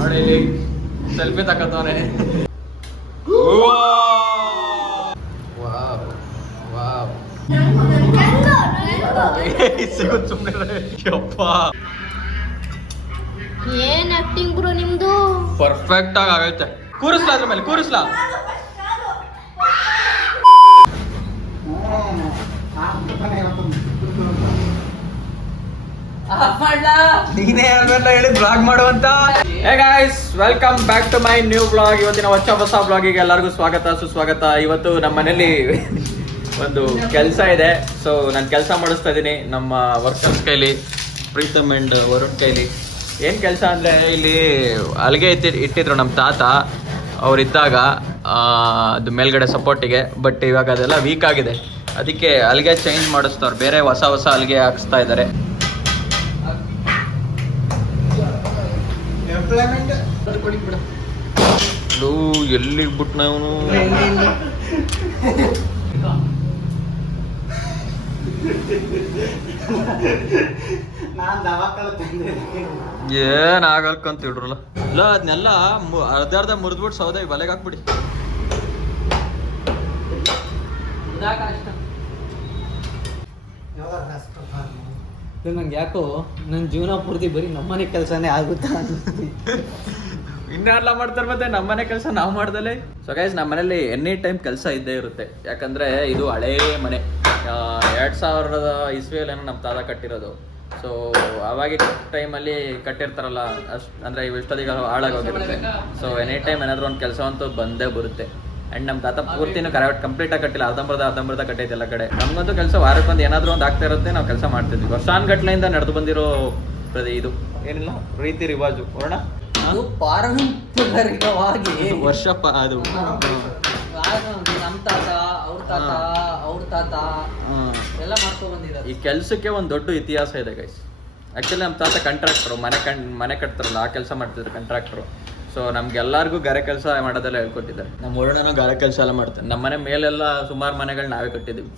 ನೋಡಿ ಇಲ್ಲಿ ಸೆಲ್ಫಿ ತಗೋತಾನೆ. ಏನ್ ಆಕ್ಟಿಂಗ್ ಬ್ರೋ ನಿಮ್ದು? ಪರ್ಫೆಕ್ಟ್ ಆಗಿ ಆಗೈತೆ. ಕೂರಿಸ್ಲಾ ಅದ್ರ ಮೇಲೆ ಕೂರಿಸ್ಲಾ? ನೀನೇ ಹೇಳಿ ಬ್ಲಾಗ್ ಮಾಡುವಂತ. Hey guys, welcome back to my new blog. ಇವತ್ತಿನ ಹೊಸ ಬ್ಲಾಗಿಗೆ ಎಲ್ಲರಿಗೂ ಸ್ವಾಗತ ಸುಸ್ವಾಗತ. ಇವತ್ತು ನಮ್ಮ ಮನೇಲಿ ಒಂದು ಕೆಲಸ ಇದೆ. ಸೊ ನಾನು ಕೆಲಸ ಮಾಡಿಸ್ತಾ ಇದ್ದೀನಿ ನಮ್ಮ ವರ್ಕರ್ಸ್ ಕೈಲಿ, ಪ್ರೀತಮ್ ಅಂಡ್ ವರುಣ್ ಕೈಲಿ. ಏನು ಕೆಲಸ ಅಂದರೆ, ಇಲ್ಲಿ ಅಲ್ಲಿಗೆ ಇಟ್ಟಿದ್ರು ನಮ್ಮ ತಾತ ಅವರಿದ್ದಾಗ, ಅದು ಮೇಲ್ಗಡೆ ಸಪೋರ್ಟಿಗೆ. ಬಟ್ ಇವಾಗ ಅದೆಲ್ಲ ವೀಕ್ ಆಗಿದೆ, ಅದಕ್ಕೆ ಅಲ್ಲಿಗೆ ಚೇಂಜ್ ಮಾಡಿಸ್ತಾರೆ. ಬೇರೆ ಹೊಸ ಅಲ್ಲಿಗೆ ಹಾಕ್ಸ್ತಾ ಇದ್ದಾರೆ. ಎಲ್ಲಿಗೆ ಬಿಟ್ಟು ನಾವು ಏನ್ ಆಗಲ್ಕಂತ ಇಡ್ರಲ್ಲ. ಇಲ್ಲ ಅದನ್ನೆಲ್ಲ ಅರ್ಧ ಮುರಿದ್ಬಿಟ್ಟು ಸೌದೆ ಬಲೆಗೆ ಹಾಕ್ಬಿಡಿ. ನಂಗೆ ಯಾಕೋ ನನ್ನ ಜೀವನ ಪೂರ್ತಿ ಬರೀ ನಮ್ಮನೆ ಕೆಲಸನೇ ಆಗುತ್ತಾ ಅನ್ಸುತ್ತೆ. ಇನ್ನೆಲ್ಲ ಮಾಡ್ತಾರೆ, ಮತ್ತೆ ನಮ್ಮನೆ ಕೆಲಸ ನಾವು ಮಾಡ್ದಲೇ. ಸೊ ಗೈಸ್, ನಮ್ಮ ಮನೇಲಿ ಎನಿ ಟೈಮ್ ಕೆಲಸ ಇದ್ದೇ ಇರುತ್ತೆ. ಯಾಕಂದ್ರೆ ಇದು ಹಳೇ ಮನೆ, 2000 ಇಸ್ವಿಯಲ್ಲಿ ನಮ್ಮ ತಾತ ಕಟ್ಟಿರೋದು. ಸೊ ಅವಾಗಿನ ಟೈಮಲ್ಲಿ ಕಟ್ಟಿರ್ತಾರಲ್ಲ, ಅಂದರೆ ಇಷ್ಟೊತ್ತಿಗೆ ಹಾಳಾಗೋಗಿರುತ್ತೆ. ಸೊ ಎನಿ ಟೈಮ್ ಏನಾದರೂ ಒಂದು ಕೆಲಸ ಅಂತೂ ಬಂದೇ ಬರುತ್ತೆ. ಆ್ಯಂಡ್ ನಮ್ಮ ತಾತ ಪೂರ್ತಿನೂ ಕರೆಕ್ಟಾಗಿ ಕಟ್ಟಿಲ್ಲ, ಅರ್ಧಂಬರ್ಧ ಕಟ್ಟೈತೆ ಎಲ್ಲ ಕಡೆ. ನಮಗಂತೂ ಕೆಲಸ ವಾರಕ್ಕೊಂದು ಏನಾದರೂ ಒಂದು ಆಗ್ತಾ ಇರುತ್ತೆ. ನಾವು ಕೆಲಸ ಮಾಡ್ತಿದ್ವಿ. ವರ್ಷಾನ್ಗಟ್ಲೆಯಿಂದ ನಡೆದು ಬಂದಿರೋ ಇದು ಏನಿಲ್ಲ ರೀತಿ ರಿವಾಜು. ಹೊರಣ ಅದು ಪಾರಂಪರಿಕವಾಗಿ ವರ್ಷಪ್ಪ ಅದು. ನಮ್ಮ ತಾತ ಅವ್ರ ತಾತ ಎಲ್ಲ ಮಾಡ್ಕೊಂಡು ಬಂದಿದ್ದಾರೆ. ಈ ಕೆಲಸಕ್ಕೆ ಒಂದು ದೊಡ್ಡ ಇತಿಹಾಸ ಇದೆ ಗೈಸ್. ಆ್ಯಕ್ಚುಲಿ ನಮ್ಮ ತಾತ ಕಾಂಟ್ರಾಕ್ಟ್ರು, ಮನೆ ಕಟ್ತಾರಲ್ಲ, ಆ ಕೆಲಸ ಮಾಡ್ತಿದ್ರು ಕಾಂಟ್ರಾಕ್ಟ್ರು. ಸೊ ನಮ್ಗೆಲ್ಲರಿಗೂ ಗಾರೆ ಕೆಲಸ ಮಾಡೋದೆಲ್ಲ ಹೇಳ್ಕೊಟ್ಟಿದ್ದಾರೆ. ನಮ್ಮ ವರ್ಣನೂ ಗಾರೆ ಕೆಲಸ ಎಲ್ಲ ಮಾಡ್ತಾರೆ. ನಮ್ಮ ಮನೆ ಮೇಲೆಲ್ಲ ಸುಮಾರು ಮನೆಗಳು ನಾವೇ ಕಟ್ಟಿದ್ದೀವಿ.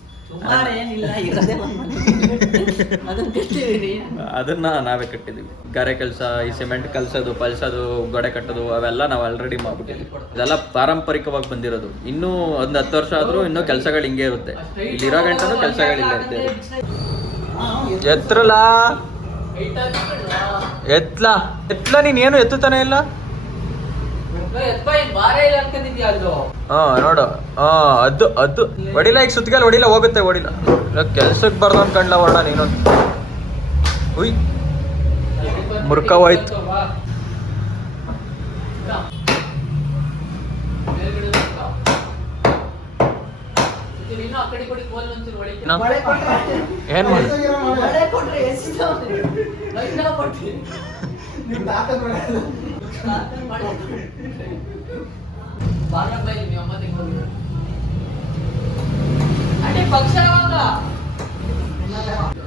ಅದನ್ನ ನಾವೇ ಕಟ್ಟಿದ್ದೀವಿ. ಗಾರೆ ಕೆಲಸ, ಈ ಸಿಮೆಂಟ್ ಕಲ್ಸೋದು, ಪಲ್ಸೋದು, ಗೋಡೆ ಕಟ್ಟೋದು, ಅವೆಲ್ಲ ನಾವು ಆಲ್ರೆಡಿ ಮಾಡ್ಬಿಟ್ಟಿದ್ವಿ. ಇದೆಲ್ಲ ಪಾರಂಪರಿಕವಾಗಿ ಬಂದಿರೋದು. ಇನ್ನೂ ಒಂದು 10 ವರ್ಷ ಆದ್ರೂ ಇನ್ನೂ ಕೆಲಸಗಳು ಹಿಂಗೆ ಇರುತ್ತೆ. ಇಲ್ಲಿರೋ ಗಂಟನೂ ಕೆಲಸಗಳಿಲ್ಲ. ಎತ್ಲ ನೀನೇನು ಎತ್ತುತ್ತಾನೆ ಇಲ್ಲ. ನೋಡು, ಅದು ಹೊಡಿಲ್ಲ. ಈಗ ಸುತ್ತಗಲ್ ಹೊಡಿಲ್ಲ, ಹೋಗುತ್ತೆ. ಹೊಡಿಲ್ಲ, ಕೆಲ್ಸಕ್ಕೆ ಬರ್ದು ಅನ್ಕಂಡ್ಲ ವರ್ಣ ನೀನು. ಉಯ್, ಮುರ್ಕವಾಯ್ತು. ಏನ್ ಮಾಡಿ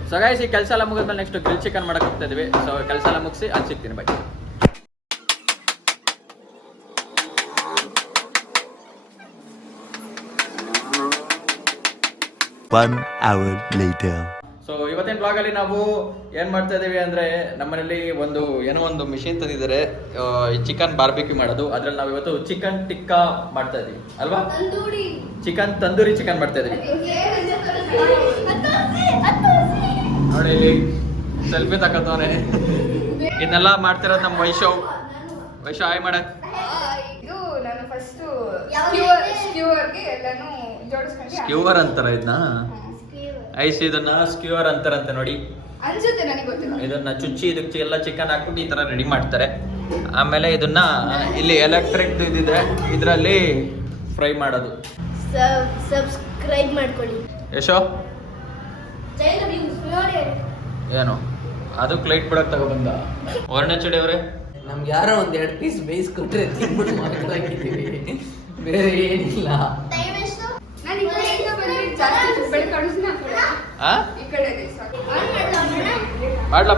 ಸೊ ಗೈಸ್, ಈ ಕೆಲಸ ಎಲ್ಲ ಮುಗಿದ್ಮೇಲೆ ನೆಕ್ಸ್ಟ್ ಗ್ರಿಲ್ ಚಿಕನ್ ಮಾಡಕ್ ಹೋಗ್ತಾ ಇದೀವಿ. ಸೊ ಕೆಲಸ ಎಲ್ಲ ಮುಗಿಸಿ ಅಲ್ಲಿ ಸಿಗ್ತೀನಿ. ಬಾಯ್. ಸೊ ಇವತ್ತಿನ ಬ್ಲಾಗ್ ಅಲ್ಲಿ ನಾವು ಏನ್ ಮಾಡ್ತಾ ಇದೀವಿ ಅಂದ್ರೆ, ನಮ್ಮನೇಲಿ ಒಂದು ಮಿಷಿನ್ ತಂದಿದ್ದಾರೆ, ಈ ಚಿಕನ್ ಬಾರ್ಬಿಕ್ಯೂ ಮಾಡೋದು. ಅದ್ರಲ್ಲಿ ನಾವು ಇವತ್ತು ಚಿಕನ್ ಟಿಕ್ಕಾ ಮಾಡ್ತಾ ಇದೀವಿ ಅಲ್ವಾ? ತಂದೂರಿ ಚಿಕನ್ ಮಾಡ್ತಾ ಇದೀವಿ. ನೋಡಿ ಇಲ್ಲಿ ಸೆಲ್ಫಿ ತಗೋತಾನೆ. ಇದನ್ನೆಲ್ಲ ಮಾಡ್ತಿರೋದು ನಮ್ಮ ವೈಶು. ಹಾಯ್ ಮಾಡ. ಸ್ಕ್ಯೂವರ್ ಅಂತಾರ ಇದನ್ನ. ಐಸ್ ಇದನ್ನ ಸ್ಕ್ಯೂವರ್ ಅಂತಾರಂತೆ ನೋಡಿ. ಇದನ್ನ ಚುಚ್ಚಿ ಇದಕ್ಕೆ ಎಲ್ಲ ಚಿಕನ್ ಹಾಕ್ಬಿಟ್ಟು ಈ ತರ ರೆಡಿ ಮಾಡ್ತಾರೆ. ಆಮೇಲೆ ಇದನ್ನ ಇಲ್ಲಿ ಎಲೆಕ್ಟ್ರಿಕ್ ಇದಿದೆ, ಇದರಲ್ಲಿ ಫ್ರೈ ಮಾಡೋದು. ಸಬ್ಸ್ಕ್ರೈಬ್ ಮಾಡ್ಕೊಳ್ಳಿ. ಯಶೋ ಏನು ಅದಕ್ಕೆ ಲೈಟ್ ಬಿಡಕ್ ತಗೊಬಂದ ವರ್ಣಚಡಿ ಅವರೇ. ನಮ್ಗೆ ಯಾರೋ 2 ಪೀಸ್ ಬೇಯಿಸ್ಕೊಟ್ರೆ ತಿನ್ಬಿಟ್ಟು ಮಾಡ್ಕೊಳಕಿದ್ದೀವಿ, ಬೇರೆ ಏನಿಲ್ಲ. ಮಾಡ್ಲಾ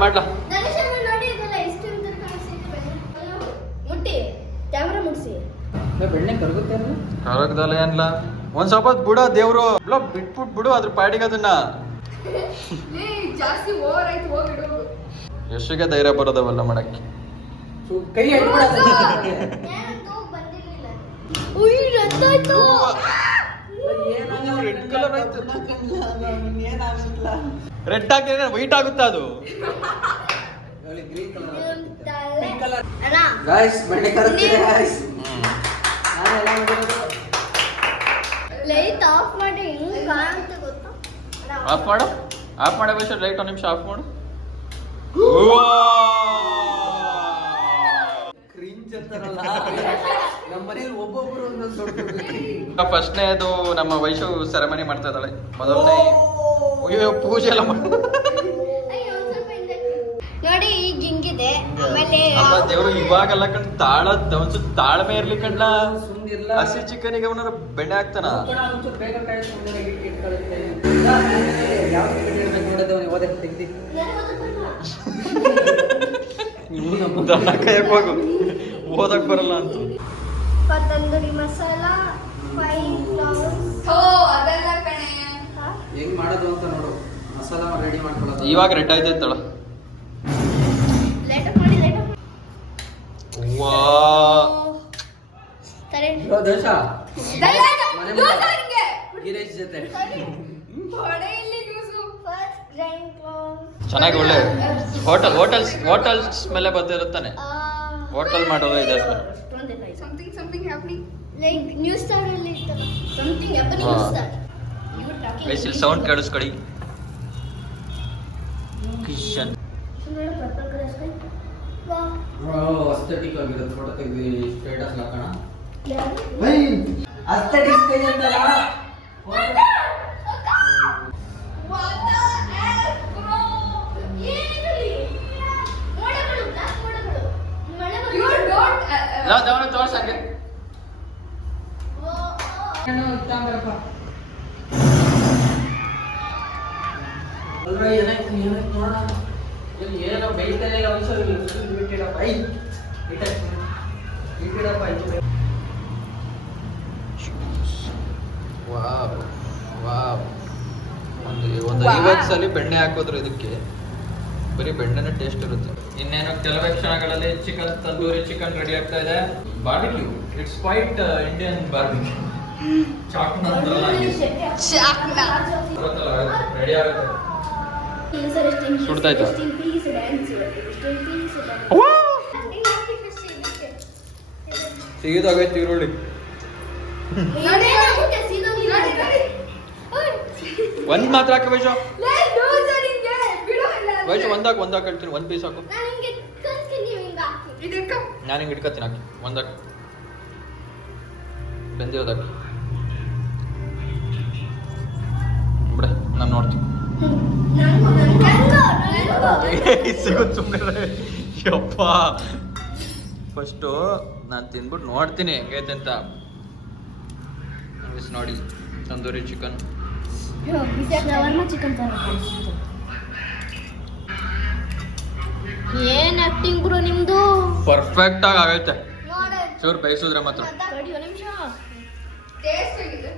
ಬೆಣ್ಣೆ ಕರಗುತ್ತೆ ಕರಗದಲ್ಲ ಏನ್ಲ. ಒಂದ್ ಸ್ವಲ್ಪ ಬಿಡೋ ದೇವ್ರು ಬಿಟ್ಬಿಟ್ಟು ಬಿಡು ಅದ್ರ ಪಾಡಿಗೆ ಅದನ್ನ. ಜಾಸ್ತಿ ಓವರ್ ಆಯ್ತು, ಹೋಗಿಡು. ಎಷ್ಟಿಗೆ ಧೈರ್ಯ ಬರೋದವಲ್ಲ ಮಾಡಕ್ಕೆ. ಕೈ ಹಿಡ್ಬಿಡೋದು. ಏನಂತೂ ಬಂದಿರ್ಲಿಲ್ಲ. ಉಯ್, ರದ್ದಾಯ್ತು. ರೆಡ್ ಕಲರ್ ಆಯ್ತು. ಏನಾಗಿಲ್ಲ. ರೆಡ್ ಹಾಕಿದ್ರೆ ವೈಟ್ ಆಗುತ್ತೆ ಅದು. ಗ್ರೀನ್ ತಲೆ. ಕಲರ್. ಅಣ್ಣ, ಗಾಯ್ಸ್ ಬೆಣ್ಣೆ ಕರುತ್ತಿದೆ ಗಾಯ್ಸ್. ನಾನೆಲ್ಲ ಮಾಡಿರೋದು. ಲೈಟ್ ಆಫ್ ಮಾಡಿ ಹೆಂಗ್ ಕಾಣುತ್ತೆ ಗೊತ್ತಾ? ಆಫ್ ಮಾಡು. ಆಫ್ ಮಾಡೋ ವಿಷಯ ಲೈಟ್ ಒಂದು ನಿಮಿಷ ಆಫ್ ಮಾಡು. ಕ್ರಿಂಜ್ ಅಂತಾರಲ್ಲ, ನಮ್ಮ ಮನೇಲಿ ಒಬ್ಬೊಬ್ರು ಒಂದೊಂದು ದೊಡ್ಡ ಫಸ್ಟ್ನೇದು ನಮ್ಮ ವೈಶು ಸೆರೆಮನಿ ಮಾಡ್ತಾ ಇದ್ದಾಳೆ. ಮೊದಲನೇ ಅಯ್ಯೋ ಪೂಜೆ ಎಲ್ಲ ಮಾಡಿ ಅಯ್ಯೋ, ಒಂದ್ ಸ್ವಲ್ಪ ಹಿಂದಕ್ಕೆ. ನೋಡಿ ಈಗ ಹಿಂಗಿದೆ. ಆಮೇಲೆ ಅಪ್ಪ ದೇವ್ರು ಇವಾಗೆಲ್ಲ ಕಂಡು ಒಂದ್ಸಲ ತಾಳ್ಮೆ ಇರ್ಲಿ ಕಂಡ. ಸುಂದಿರ್ಲ ಹಸಿ ಚಿಕನಿಗೆ ಅವನ ಬೆಣ್ಣೆ ಹಾಕ್ತಾನ. ಬೇಗ ಕಾಯಿ ಸುಮ್ಮನೆ ಇಟ್ಕೊಳ್ಳುತ್ತೆ. ಯಾವ ನೋಡೋದು ಓದಕ್ಕೆ ತೆಗ್ದಿ ದನ ಕಾಯಕ್ ಹೋಗು, ಓದಕ್ ಬರಲ್ಲ ಅಂತ. ತಂದೂರಿ ಮಸಾಲ 5 pounds. ಅದೆಲ್ಲ ಕಣೆ. ಹೆಂಗ್ ಮಾಡೋದು ಅಂತ ನೋಡು. ಮಸಾಲ ರೆಡಿ ಮಾಡ್ಕೊಳ್ಳೋದು. ಇವಾಗ ರೆಡ್ ಆಯ್ತೈತಳ. ಲೈಟ್ ಆಫ್ ಮಾಡಿ, ಲೈಟ್ ಆಫ್ ಮಾಡಿ. ವಾ ಸರಿ. ದೋಷ ಮನೆ ಮುಂದೆ ದೋಸೆ ಹಿಂಗೆ. ಗಿರೀಶ್ ಜೊತೆ ಹೊಡೆ ಇಲ್ಲಿ ಜ್ಯೂಸು. First grind cloves. ಚೆನ್ನಾಗಿ ಒಳ್ಳೆ ಹೋಟೆಲ್ಸ್ ಮೇಲೆ ಬರ್ತಿರುತ್ತಾನೆ. ಹೋಟೆಲ್ ಮಾಡೋದು ಇದೆ smell. Something happening. Like news star ಅಲ್ಲಿ ಇತ್ತಲ್ಲ, ಸಮಥಿಂಗ್ ಹ್ಯಾಪನಿಂಗ್ ಹಾ. News star. You talking. Whistle sound ಕೇಳಿಸ್ಕೊಡಿ. ಕಿಶನ್ ಸುಮ್ಮನೆ ಪರ್ಪಲ್ ಕಲರ್ ಸ್ಕೈ. ವಾ, ಅಸ್ಥೆಟಿಕ್ ಆಗಿರೋದು ಫೋಟೋ ತೆಗ್ದು ಸ್ಟೇಟಸ್ ಹಾಕೋಣ. ಯಾರು? ಅಸ್ಥೆಟಿಕ್ ಸ್ಟೇಜ್ ಅಂತಲ್ಲ. What the F, bro? ಏನಿದು? ಮೋಡಗಳು, ಬ್ಲಾಕ್ ಮೋಡಗಳು. ಮಳೆ You ಬಂದಿದೆ. don't. ತೋರ್ಸಂಗೆ. ಓ, ಅಲ್ವಾ ಏನಾಯ್ತು ನೋಡೋಣ. ಇಲ್ಲಿ ಏನೋ ಬೈತಾರೆ ಅವಸರ ಬಿಟ್ಟಿಡಪ್ಪ. ಇಟ್ಟಿಡಪ್ಪ ಇದು. Wow wow. ಒಂದು 50 ಸಲ ಬೆಣ್ಣೆ ಹಾಕೋದ್ರು ಇದಕ್ಕೆ. ಬರೀ ಬೆಣ್ಣೆನ ಟೇಸ್ಟ್ ಇರುತ್ತೆ. ಇನ್ನೇನು ಕೆಲವೇ ಕ್ಷಣಗಳಲ್ಲಿ ಚಿಕನ್ ತಂದೂರಿ ಚಿಕನ್ ರೆಡಿ ಆಗ್ತಾ ಇದೆ. Barbecue, it's quite Indian barbecue. Chakna ಅಂತಾರಲ್ಲ ಹಂಗೆ. ಚಾಕ್ನ. ರೆಡಿ ಆಗುತ್ತೆ. ಸುಡ್ತಾ ಇತ್ತು. ಸಿಗಿದೋಗೈತಿ ಈರುಳ್ಳಿ. ನೋಡಿ, ಒಂದ್ ಮಾತ್ರ ಹಾಕಿ ವೈಶು. Let's do it ಹಿಂಗೆ. ಬಿಡು ಇಲ್ಲ ಅಂದ್ರೆ. ವೈಶು ಒಂದಾಕ್ ಹೇಳ್ತೀನಿ. ಒಂದ್ ಪೀಸ್ ಹಾಕು. ಇದು ಇಟ್ಕೊ. ನಾನು ಹಿಂಗೆ ಇಟ್ಕೊತೀನಿ. ಹಾಕಿ ಒಂದಾಕಿ ಬೆಂದಿರೋದಾಕಿ ಬಿಡ, ನಾನು ನೋಡ್ತೀನಿ. ಸಿಗೋದು ಸುಮ್ಮನೆ. ಯಪ್ಪ, ಫಸ್ಟು ನಾನು ತಿಂದ್ಬಿಟ್ಟು ನೋಡ್ತೀನಿ ಹೆಂಗೈತೆ ಅಂತ. ನೋಡಿ ತಂದೂರಿ ಚಿಕನ್. ಚಿಕನ್ ಏನ್ ಆಕ್ಟಿಂಗ್ ಬ್ರೋ ನಿಮ್ದು. ಪರ್ಫೆಕ್ಟ್ ಆಗಿ ಆಗೈತೆ. ನೋಡು. ಚೂರು ಬೇಯಿಸಿದ್ರೆ ಮಾತ್ರ ತಡಿ ಒಂದ್ ನಿಮಿಷ. ಟೇಸ್ಟ್ ಹೇಗಿದೆ?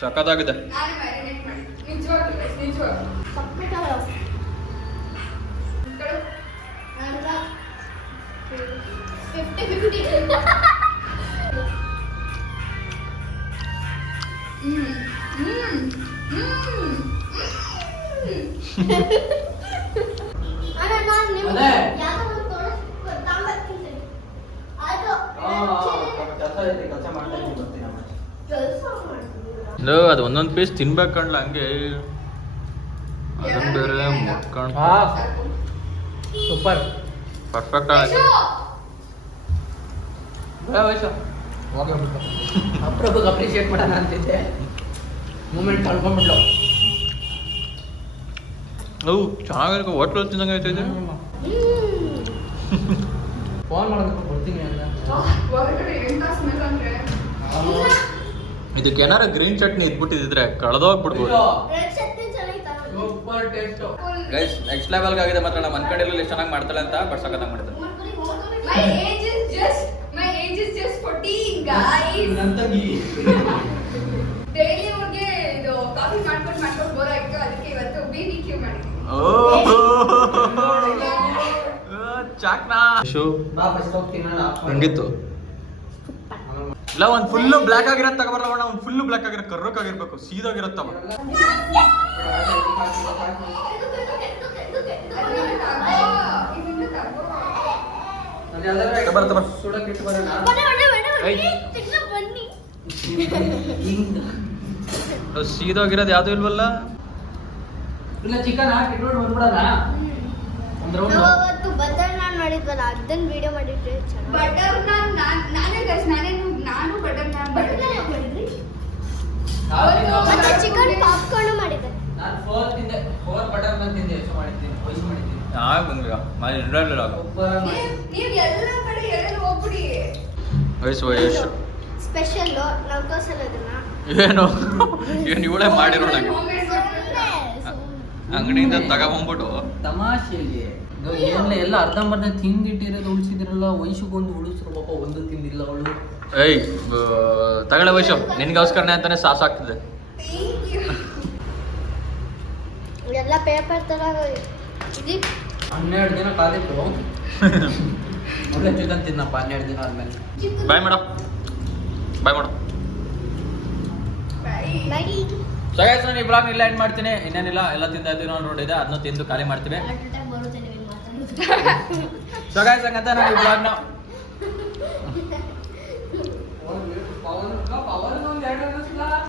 ಸಖತ್ತಾಗಿದೆ. ನಾನೇ ಮ್ಯಾರಿನೇಟ್ ಮಾಡಿ. ನಿಜವಾಗ್ಲೂ guys, ನಿಜವಾಗ್ಲೂ. ಸಕ್ಕತ್ತಾಗಿದೆ. ಈ ಕಡೆ. ನಾನೀಗ 50-50. ಅಣ್ಣ, ನಾನ್ ನಿಮ್ಗೆ ಅದೇ. ಯಾವ್ದೋ ಒಂದು ತಾಂಬರ್ತೀನಿ. ಅದು ಕೆಲಸ ಮಾಡ್ತಾ ಇದ್ದೀನಿ ಗೊತ್ತಿಲ್ಲ. ಕೆಲಸ ಮಾಡ್ತೀನಿ. ಲೋ, ಅದು ಒಂದೊಂದು ಪೀಸ್ ತಿನ್ಬೇಕು ಕಣ್ಲ ಹಂಗೆ. ಅದನ್ನ ಬೇರೆ ಮುಟ್ಕೊಂಡು ಸೂಪರ್ ಪರ್ಫೆಕ್ಟ್ ಆಗೈತೆ. ಅಪ್ರಭುಗೆ ಅಪ್ರಿಷಿಯೇಟ್ ಮಾಡೋಣ ಅಂತಿದ್ದೆ. ಮೂಮೆಂಟ್ ಕಳ್ಕೊಂಡ್ಬಿಟ್ಲು. ಅವು ಚೆನ್ನಾಗಿ ಹೋಟ್ಲಲ್ಲಿ ತಿನ್ನಂಗೆ ಆಯ್ತೈತೆ. ಫೋನ್ ಮಾಡೋದಕ್ಕೆ ಬರ್ತೀನಿ ಅಂತ. ಹೊರಗಡೆ ಎಂತ ಸ್ಮೆಲ್ ಅಂದ್ರೆ ಇದಕ್ಕೆ ಏನಾರ ಗ್ರೀನ್ ಚಟ್ನಿ ಇದ್ಬಿಟ್ಟಿದ್ರೆ ಕಳೆದೋಗ್ಬಿಡ್ಬೋದು. ರೆಡ್ ಚಟ್ನಿ ಚೆನ್ನಾಗಿತ್ತು. Super taste. ಗೈಸ್ ನೆಕ್ಸ್ಟ್ ಲೆವೆಲ್ಗೆ ಆಗಿದೆ ಮಾತ್ರ. ನಮ್ಮ ಅನ್ಕೊಂಡಿರಲಿಲ್ಲ ಎಷ್ಟು ಚೆನ್ನಾಗಿ ಮಾಡ್ತಾಳೆ ಅಂತ, ಬಟ್ ಸಖತ್ತಾಗಿ ಮಾಡ್ತಾರೆ. my age is just 14 guys. ನನ್ನ ತಂಗಿ ಡೈಲಿ ಅವ್ರಿಗೆ ಇದು ಕಾಫಿ ಮಾಡ್ಕೊಂಡು ಬೋರ್ ಆಯ್ತು. ಅದಕ್ಕೆ ಇವತ್ತು BBQ ಮಾಡಿದ್ವಿ. ಚಾ ಸಾಕ್ನಾ ಶೂ ಬಾ ಫಸ್ಟ್ ಹೋಗ್ತೀನಿ ನಾನು ಹಂಗಿತ್ತು ಇಲ್ಲ ಒಂದ್ ಫುಲ್ ಬ್ಲಾಕ್ ಆಗಿರೋದ್ ತಗೊಬರೋಣ ಒಂದ್ ಫುಲ್ ಬ್ಲಾಕ್ ಆಗಿರೋ ಕರ್ರಕ್ ಆಗಿರ್ಬೇಕು ಸೀದಾಗಿರತ್ತವ ಸುಡಕ್ಕೆ ಇಟ್ಟು ಬರೋಣ ಸೀದಾಗಿರೋದು ಯಾವ್ದು ಇಲ್ವಲ್ಲ ಇಲ್ಲ ಚಿಕನ್ ಹಾಕಿ ಇಟ್ಕೊಂಡು ಬಂದ್ಬಿಡೋಣ ಒಂದ್ ರೌಂಡ್ ಅವತ್ತು ಬಟರ್ ನಾನ್ ಮಾಡಿದ್ವಲ್ಲ ಅದನ್ನ ವಿಡಿಯೋ ಮಾಡಿದ್ರೆ ಚೆನ್ನಾಗಿ ಬಟರ್ ನಾನೇ ಗೈಸ್ ನಾನು ಬಟರ್ ನಾನ್ ಮಾಡಿದ್ರಿ ಮತ್ತೆ ಚಿಕನ್ ಪಾಪ್ಕಾರ್ನ್ ಮಾಡಿದ್ದೆ ನಾನು 4 ತಿಂದೆ 4 ಬಟರ್ ನಾನ್ ತಿಂದೆ ಎಷ್ಟು ಮಾಡಿದ್ದೀನಿ ವಯಸ್ಸು ಮಾಡಿದ್ದೀನಿ ನೀವು ಎಲ್ಲ ಕಡೆ ಎಲ್ಲೆಲ್ಲ ಹೋಗ್ಬಿಡಿ ವಯಸ್ಸು ಸ್ಪೆಷಲ್ ನಾವು ತೋರ್ಸಲ್ಲ ಅದನ್ನ ಏನು ಇವಳೇ ಮಾಡಿರೋಣ ಅಂಗಡಿಯಿಂದ ತಗೊಂಡ್ಬಿಟ್ಟು ತಮಾಷೆಯಲ್ಲಿ ಏನಿಲ್ಲ ಎಲ್ಲ ಅರ್ಧಂಬರ್ಧ ತಿಂದಿಟ್ಟಿರೋದು ಉಳಿಸಿದಿರಲ್ಲ ವಯಸ್ಸಿಗೊಂದು ಉಳಿಸ್ರು ಪಾಪ ಒಂದು ತಿಂದಿಲ್ಲ ಅವಳು ಏಯ್ ತಗೊಳ್ಳೆ ವಯಸ್ಸು ನಿನ್ಗೋಸ್ಕರನೇ ಅಂತಾನೆ ಸಾಸ್ ಆಗ್ತಿದೆ ಎಲ್ಲ ಪೇಪರ್ ತರ ಇದು 12 ದಿನ ಕಾದಿತ್ತು ಒಳ್ಳೆ ಚಿಕನ್ ತಿನ್ನಪ್ಪ 12 ದಿನ ಆದ್ಮೇಲೆ bye madam Maggi so guys ನಾನು ಈ ಬ್ಲಾಗ್ ಇಲ್ಲ ಎಂಡ್ ಮಾಡ್ತೀನಿ ಇನ್ನೇನಿಲ್ಲ ಎಲ್ಲ ತಿಂದಾಯ್ತು ಇನ್ನೊಂದು ರೋಡ್ ಇದೆ ಅದನ್ನ ತಿಂದು ಖಾಲಿ ಮಾಡ್ತೀವಿ ಬರುತ್ತೆ ನೀವು ಮಾತಾಡೋದು ಸೊ ಗೈಸ್ ಹಂಗಂತ ನಾನು ಈ ಬ್ಲಾಗ್ನ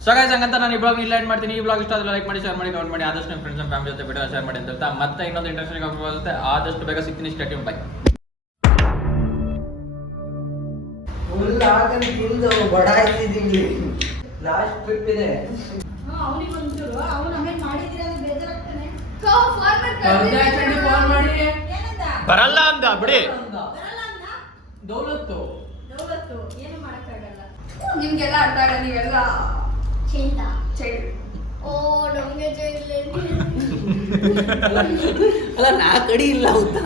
ಸೊ ಗೈಸ್ ಹಂಗಂತ ನಾನು ಈ ಬ್ಲಾಗ್ ಇಲ್ಲ ಎಂಡ್ ಮಾಡ್ತೀನಿ ಈ ಬ್ಲಾಗ್ ಇಷ್ಟ ಆದ್ರೆ ಲೈಕ್ ಮಾಡಿ ಶೇರ್ ಮಾಡಿ ಕಮೆಂಟ್ ಮಾಡಿ ಆದಷ್ಟು ನಿಮ್ಮ ಫ್ರೆಂಡ್ಸ್ ಅಂಡ್ ಫ್ಯಾಮಿಲಿ ಜೊತೆ ವಿಡಿಯೋ ಶೇರ್ ಮಾಡಿ ಅಂತ ಹೇಳ್ತಾ ಮತ್ತೆ ಇನ್ನೊಂದು ಇಂಟ್ರೆಸ್ಟಿಂಗ್ ಆಗುತ್ತೆ ಆದಷ್ಟು ಬೇಗ ಸಿಗ್ತೀನಿ ಸ್ಟೇಟ್ಯೂನ್ ಬೈ ಫುಲ್ ಹಾಕಿ ತಿಂದು ಬಡಾಯಿಸಿದೀವಿ ಲಾಸ್ಟ್ ಟ್ರಿಪ್ ಇದೆ ಅವನಿಗೆ ಒಂಚೂರು ಅವನು ಆಮೇಲೆ ಮಾಡಿದ್ದೀರಾ ಅಂತ ಬೇಜಾರಾಗ್ತಾನೆ ಫೋನ್ ಮಾಡಿ ಬರಲ್ಲ ಅಂದ ಬಿಡಿ ದೌಲತ್ತು ಏನು ಮಾಡಕ್ಕಾಗಲ್ಲ ನಿಮ್ಗೆಲ್ಲ ಅರ್ಥ ಆಗಲ್ಲ ನೀವೆಲ್ಲ ಚಿಂತ ಚೈಲ್ಡ್ ಓ ನಮ್ಗೆ ಜೈಲಲ್ಲಿ ಅಲ್ಲ ನಾ ಕಡಿ ಇಲ್ಲ ಅಂತ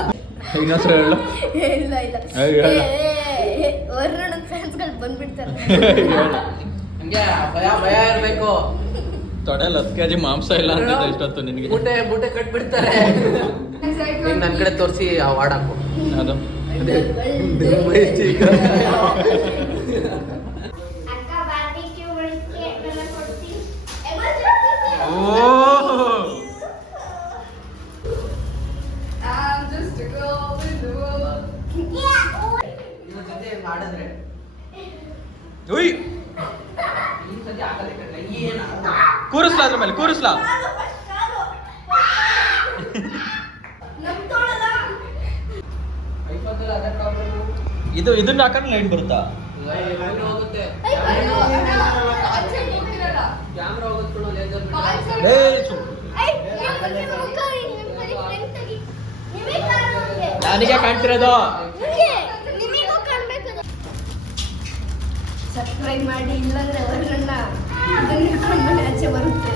ಇನ್ನೊಂದ್ಸಲ ಹೇಳು ಇಲ್ಲ ಅಯ್ಯೋ. ವರ್ಣನ ಫ್ಯಾನ್ಸ್ಗಳು ಬಂದ್ಬಿಡ್ತಾರೆ ಹಂಗೆ ಭಯ ಇರ್ಬೇಕು ತೊಡೆಯಲ್ಲಿ 10 kg ಮಾಂಸ ಇಲ್ಲ ಅಂತ ಇಷ್ಟೊತ್ತು ನಿನಗೆ ಬೂಟೆ ಕಟ್ಬಿಡ್ತಾರೆ ನೀನ್ ನನ್ ಕಡೆ ತೋರಿಸಿ ಆ ವಾಡಾಕು ಅದು ಅಕ್ಕ ಬಾರ್ಬಿಕ್ಯೂ ಮಾಡಿಕ್ಕೆ ನನ್ನ ಕೊಡ್ತೀನಿ I'm just a girl in the world. ಇವ್ರ ಜೊತೆ ಮಾಡಿದ್ರೆ ಉಯ್ ಈ ಸತಿ ಆಗಲ್ಲ ಕಣ್ಣ ಏನ ಕೂರಿಸ್ಲಾ ಅದ್ರ ಮೇಲೆ ಕೂರಿಸ್ಲಾ ಐಫೋನ್ ಅದ ಪ್ರಾಬ್ಲಮ್ ಇದನ್ನ ಹಾಕೊಂಡು ಲೈಟ್ ಬರುತ್ತಾ ಹೋಗುತ್ತೆ Concept ಗೊತ್ತಿರಲ್ಲ. ಕ್ಯಾಮ್ರಾ ಹೋಗುತ್ತೆ ಲೇಸರ್ Concept ನನಗೆ ಕಾಣ್ತಿರೋದು ನಿಮಗೂ ಕಾಣ್ಬೇಕು ಸಬ್ಸ್ಕ್ರೈಬ್ ಮಾಡಿ ಇಲ್ಲಾಂದ್ರೆ ವರ್ಣನ ಇದನ್ನ ಹಿಡ್ಕೊಂಡು ಮನೆ ಆಚೆ ಬರುತ್ತೆ